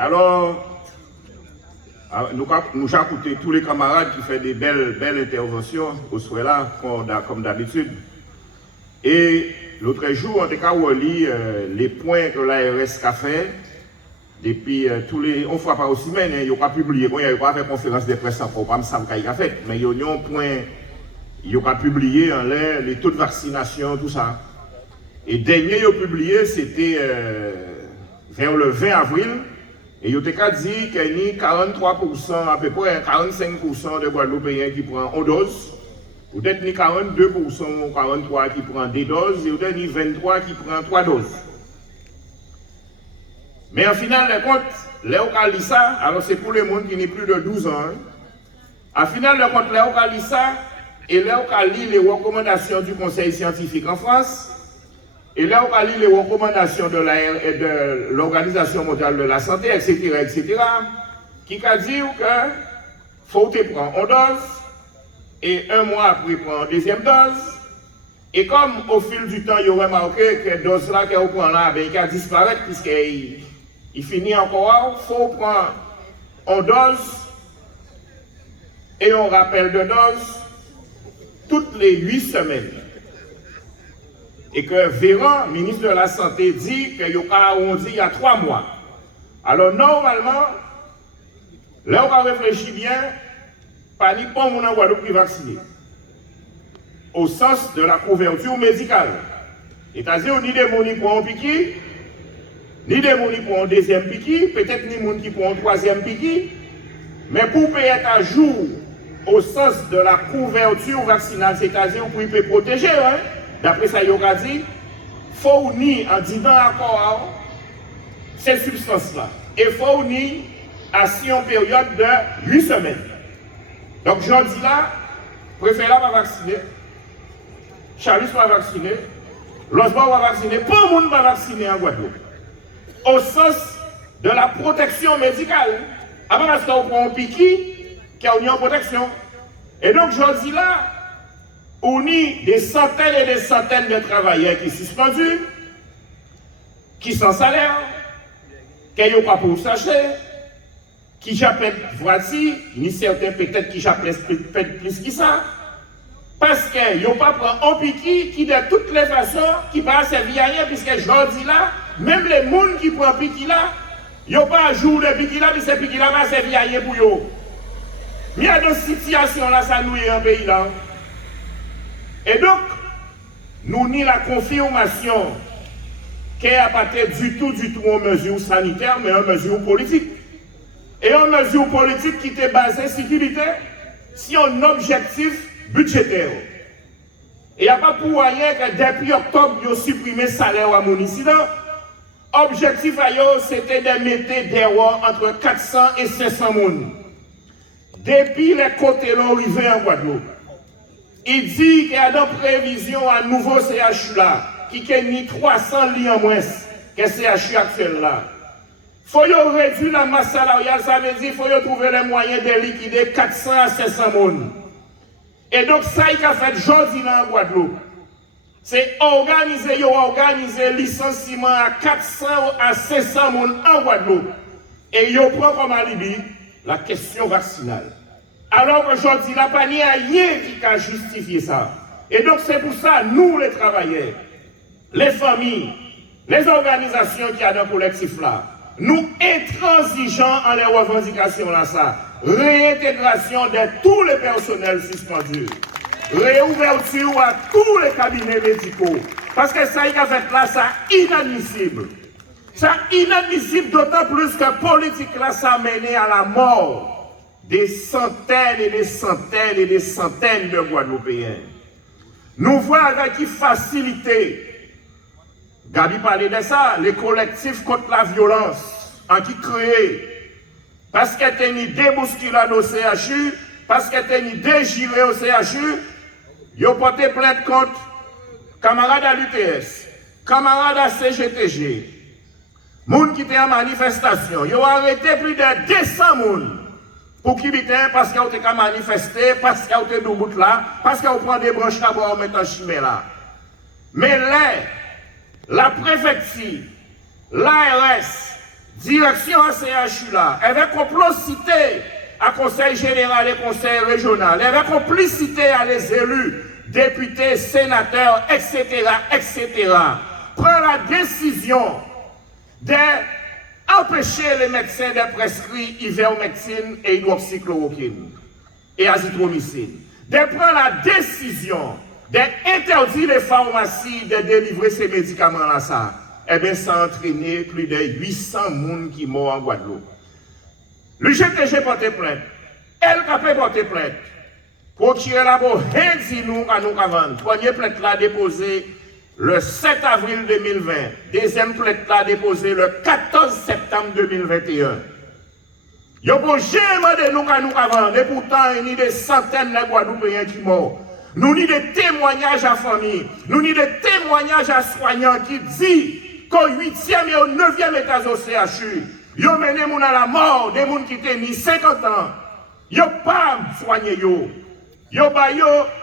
Alors, nous avons écouté tous les camarades qui font des belles interventions au soir là, comme d'habitude. Et l'autre jour, on a lu les points que l'ARS a fait. Depuis tous les. On ne fera pas aussi, mais il n'y a pas publié. Il n'y a pas fait conférence de presse encore, pas ça qu'il a fait. Mais il y a un point. Il n'y a pas publié en l'air les taux de vaccination, tout ça. Et dernier, il a publié, c'était vers le 20 avril. Et il a dit qu'il y a 43%, à peu près 45% de Guadeloupéens qui prennent une dose. Peut-être 42% ou 43% qui prennent des doses. Et peut-être 23% qui prennent 3 doses. Mais en final de compte, Léo Kalissa, alors c'est pour les gens qui n'ont plus de 12 ans. En final de compte, Léo Kalissa et Léo Kali les recommandations du Conseil scientifique en France et Léo Kali les recommandations de l'Organisation mondiale de la santé, etc., qui a dit que faut te prendre une dose et un mois après prendre une deuxième dose. Et comme au fil du temps, il y a remarqué que la dose là qu'on prend là, il a disparu puisqu'il finit encore, il faut prendre une dose et un rappel de dose toutes les 8 semaines. Et que Véran, ministre de la Santé, dit qu'il y a 3 mois. Alors normalement, là on va réfléchir bien, pas ni pas mon Guadeloupe qui vacciné. Au sens de la couverture médicale. C'est-à-dire ni des gens qui prennent un piqui, ni des gens qui prennent un deuxième piqui, peut-être ni des gens qui prennent un troisième piqui, mais pour payer à jour au sens de la couverture vaccinale, c'est-à-dire pour peut protéger, hein? D'après ça, il a dit, il faut unir en disant encore ces substances-là. Et il faut unir à une période de 8 semaines. Donc, je dis là, préférable va vacciner, Charles va vacciner, Losbo va vacciner, pas le monde va vacciner en Guadeloupe. Au sens de la protection médicale. Avant, parce qu'on prend un piqui, qui a une protection. Et donc, je dis là, on y des centaines et des centaines de travailleurs qui sont suspendus, qui sont sans salaire, qui n'ont pas pour s'acheter, qui j'appelle voici, ni certains peut-être qui j'appelle plus que ça, parce qu'ils n'ont pas pris un piqui qui de toutes les façons qui va servir à rien, puisque je dis là, même les gens qui prennent un piqui là, ils n'ont pas un jour de piqui là, puis ce piqui là va servir à rien pour eux. Il y a des situations là, ça nous est un pays là. Et donc, nous ni la confirmation qu'il n'y a pas du tout une mesure sanitaire, mais une mesure politique. Et une mesure politique qui était basée sécurité sur un objectif budgétaire. Et il n'y a pas pour rien que depuis octobre, ils ont supprimé le salaire à mon incident. L'objectif c'était de mettre des rois entre 400 et 500 personnes. Depuis les côtés arrivés en Guadeloupe, il dit qu'il y a des prévisions à nouveau CHU là, qui a mis 300 lits en moins que CHU actuel là. Il faut réduire la masse salariale, ça veut dire qu'il faut trouver les moyens de liquider 400 à 500 personnes. Et donc ça, il a fait aujourd'hui en Guadeloupe. C'est organiser le licenciement à 400 à 500 personnes en Guadeloupe. Et il prend comme alibi la question vaccinale. Alors qu'aujourd'hui, la pas n'y a rien qui a justifié ça. Et donc c'est pour ça, nous les travailleurs, les familles, les organisations qui ont dans le collectif là, nous intransigeants en les revendications là ça. Réintégration de tous les personnels suspendus. Réouverture à tous les cabinets médicaux. Parce que ça, il a fait là, ça inadmissible. Ça inadmissible d'autant plus que politique là, ça a mené à la mort des centaines et des centaines et des centaines de Guadeloupéens. Nous voyons avec qui facilité, Gabi parlait de ça, les collectifs contre la violence, en qui créé, parce que t'es ni débousculade au CHU, parce que t'es ni dégiré au CHU, ils ont porté plainte contre camarades à l'UTS, camarades à CGTG, gens qui étaient en manifestation, ils ont arrêté plus de 200 personnes pour qui étaient parce qu'ils ont été manifestés, parce qu'ils ont été debout là, parce qu'ils ont pris des branches là pour mettre en chimée là. Mais là, la préfecture, l'ARS, direction CHU là, avec complicité à Conseil général et Conseil régional, avec complicité à les élus, députés, sénateurs, etc., etc., prend la décision d'empêcher les médecins de prescrire ivermectine et hydroxychloroquine et azithromycine, de prendre la décision d'interdire les pharmacies de délivrer ces médicaments-là, ça, eh bien, ça a entraîné plus de 800 personnes qui morent en Guadeloupe. Le GTG porté plainte, elle a porté plainte, pour tirer la boue, nous à nous avant. Premier plainte là déposé le 7 avril 2020, deuxième plainte là déposé le 14 septembre 2021. Yo pour jamais de nous à nous avant, et pourtant il y a des centaines de Guadeloupéens qui morts. Nous avons des témoignages à famille, nous avons des témoignages à soignants qui disent qu'au 8e et au 9e étage au CHU, ils ont mené à la mort des gens qui ont 50 ans. Ils n'ont pas soigné. Ils ont pas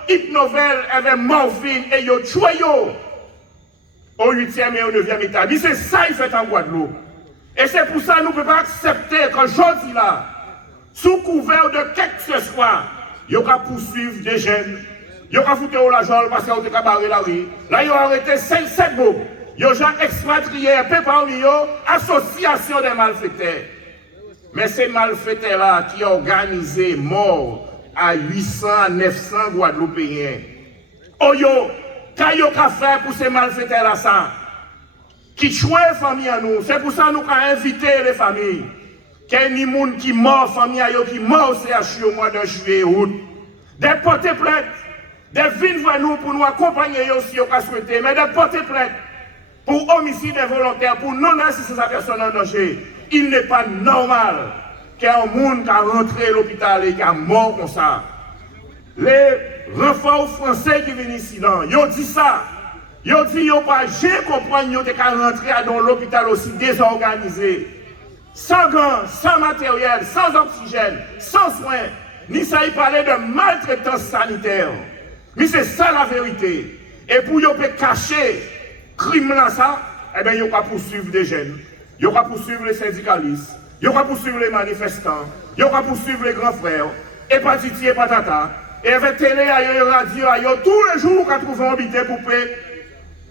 hypnovel avec morphine et ils ont tué au 8e et au 9e étage. C'est ça qu'ils fait en Guadeloupe. Et c'est pour ça que nous ne pouvons pas accepter qu'aujourd'hui là, sous couvert de quelque que ce soit, ils ont poursuivre des jeunes. Ils ont foutu au la jolle parce qu'ils ont barré la rue. Là, ils ont arrêté 5-7 groupes. Ils ont expatrié un peu parmi eux, association des malfaiteurs. Mais ces malfaiteurs-là qui ont organisé mort à 800 à 900 Guadeloupéens. Oh yo, qu'est-ce qu'ils ont fait pour ces malfaiteurs-là ça? Qui chouent les familles à nous. C'est pour ça que nous avons invité les familles. Qu'il y a des gens qui meurent, famille qui meurent au CHU au mois de juillet et août. Des porter plainte. Des vignes vers nous pour nous accompagner aussi au cas souhaité. Mais des porter plainte pour homicide involontaire, pour non-assistance à personne en danger. Il n'est pas normal qu'un monde qui a rentré à l'hôpital et qui a mort comme ça. Les renforts français qui viennent ici, ils ont dit ça. Ils ont dit qu'ils n'ont pas compris qu'ils ont rentré dans l'hôpital aussi désorganisé. Sans gants, sans matériel, sans oxygène, sans soins. Ni ça y parlait de maltraitance sanitaire. Mais c'est ça la vérité. Et pour qu'ils puissent cacher crime là ça, eh bien, ils vont poursuivre des jeunes. Ils vont poursuivre les syndicalistes. Ils vont poursuivre les manifestants. Ils vont poursuivre les grands frères. Et patiti et patata. Et avec télé, et radio, tous les jours qu'on trouve en habité pour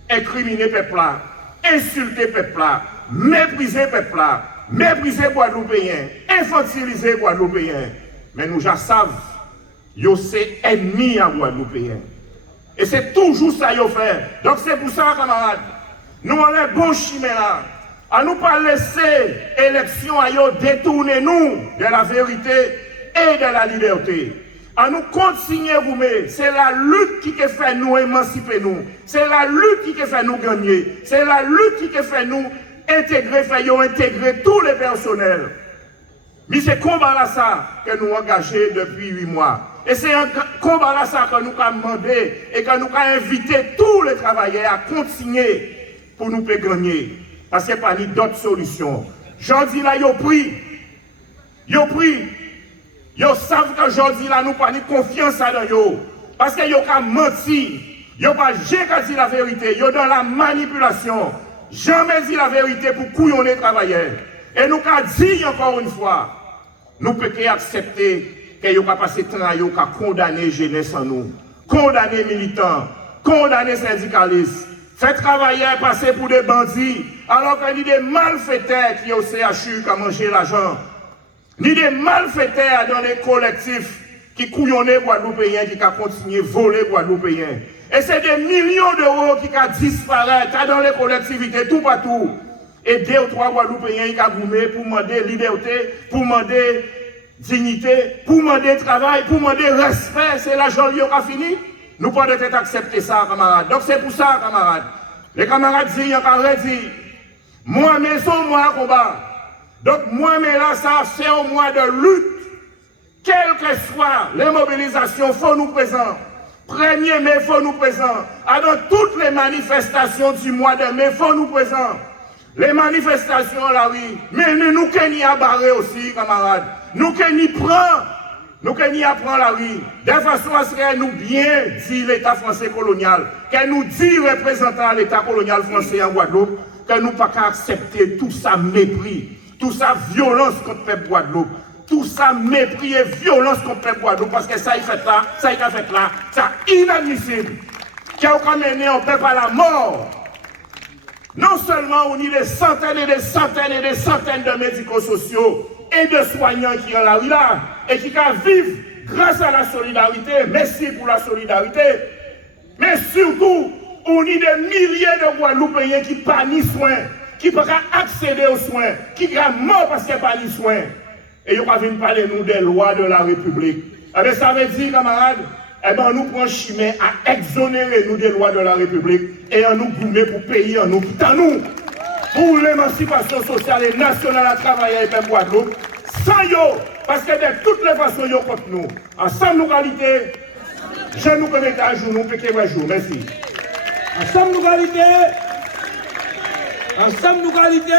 incriminer peuple là, insulter peuple là, mépriser peuple là, mépriser Guadeloupéens, infantiliser Guadeloupéens. Mais nous já savons, yo c'est ennemi à Guadeloupéens. Et c'est toujours ça yo fait. Donc c'est pour ça, camarades, nous on est bon chemin là. À nous pas laisser élection à yo détourner nous de la vérité et de la liberté. À nous continuer, c'est la lutte qui fait nous émanciper nous. C'est la lutte qui fait nous gagner. C'est la lutte qui fait nous intégrer tous les personnels. Mais c'est combat là ça que nous engagons depuis 8 mois. Et c'est un combat là ça que nous avons demandé et que nous avons invité tous les travailleurs à continuer pour nous gagner. Parce qu'il n'y a pas d'autres solutions. J'en dis là, ils pris. Ils savent qu'aujourd'hui, là, nous n'avons pas de confiance dans eux. Parce qu'ils ont menti. Ils n'ont pas jamais dit la vérité. Ils sont dans la manipulation. Jamais dit la vérité pour couillonner les travailleurs. Et nous avons dit encore une fois, nous ne pouvons pas accepter qu'ils n'ont pas passé temps à condamner les jeunesse en nous. Condamner les militants. Condamner les syndicalistes. Faire travailleurs passer pour des bandits. Alors qu'il y a des malfaiteurs qui au CHU qui ont mangé l'argent. Ni des malfaiteurs dans les collectifs qui couillonnent les Guadeloupéens, qui ont continué à voler les Guadeloupéens. Et c'est des millions d'euros qui ont disparu dans les collectivités, tout partout. Et 2 ou 3 Guadeloupéens qui ont goumé pour demander liberté, pour demander dignité, pour demander travail, pour demander respect. C'est l'argent qui a fini. Nous ne pouvons pas accepter ça, camarades. Donc c'est pour ça, camarades. Les camarades disent, ils ont dit, moi, maison, moi, combat. Donc, moi, mais là, ça, c'est un mois de lutte. Quelles que soient les mobilisations, il faut nous présenter. 1er mai, il faut nous présenter. Dans toutes les manifestations du mois de mai, il faut nous présenter. Les manifestations, là, oui. Mais nous, qui n'y a barré aussi, camarades. Nous, qui n'y prend. Nous, qui n'y apprend la rue. De façon à ce que nous bien dit l'État français colonial. Que nous dit représentant l'État colonial français en Guadeloupe. Que nous ne pouvons pas accepter tout ça mépris. Tout ça, violence contre le peuple Guadeloupe. Tout ça, mépris et violence contre le peuple Guadeloupe. Parce que ça, il fait là, ça, il a fait là. Ça, inadmissible. Qui a mené un peuple à la mort. Non seulement on y a des centaines et des centaines et des centaines de médicaux sociaux et de soignants qui sont là, et qui vivent grâce à la solidarité. Merci pour la solidarité. Mais surtout, on y a des milliers de Guadeloupéens qui n'ont pas ni soins, qui ne peuvent pas accéder aux soins, qui sont morts parce qu'ils n'ont pas ni soins. Et ils ne viennent pas parler nous des lois de la République. Eh bien, ça veut dire, camarades, eh bien, nous prenons chemin à exonérer nous des lois de la République et à nous goumer pour payer en nous, nous, pour l'émancipation sociale et nationale à travailler avec le Guadeloupe, sans yo, parce que de toutes les façons, yo contre nous. Ensemble, nous qualité, je nous connecte à jour, nous péquez à jour. Merci. Ensemble, nous qualité,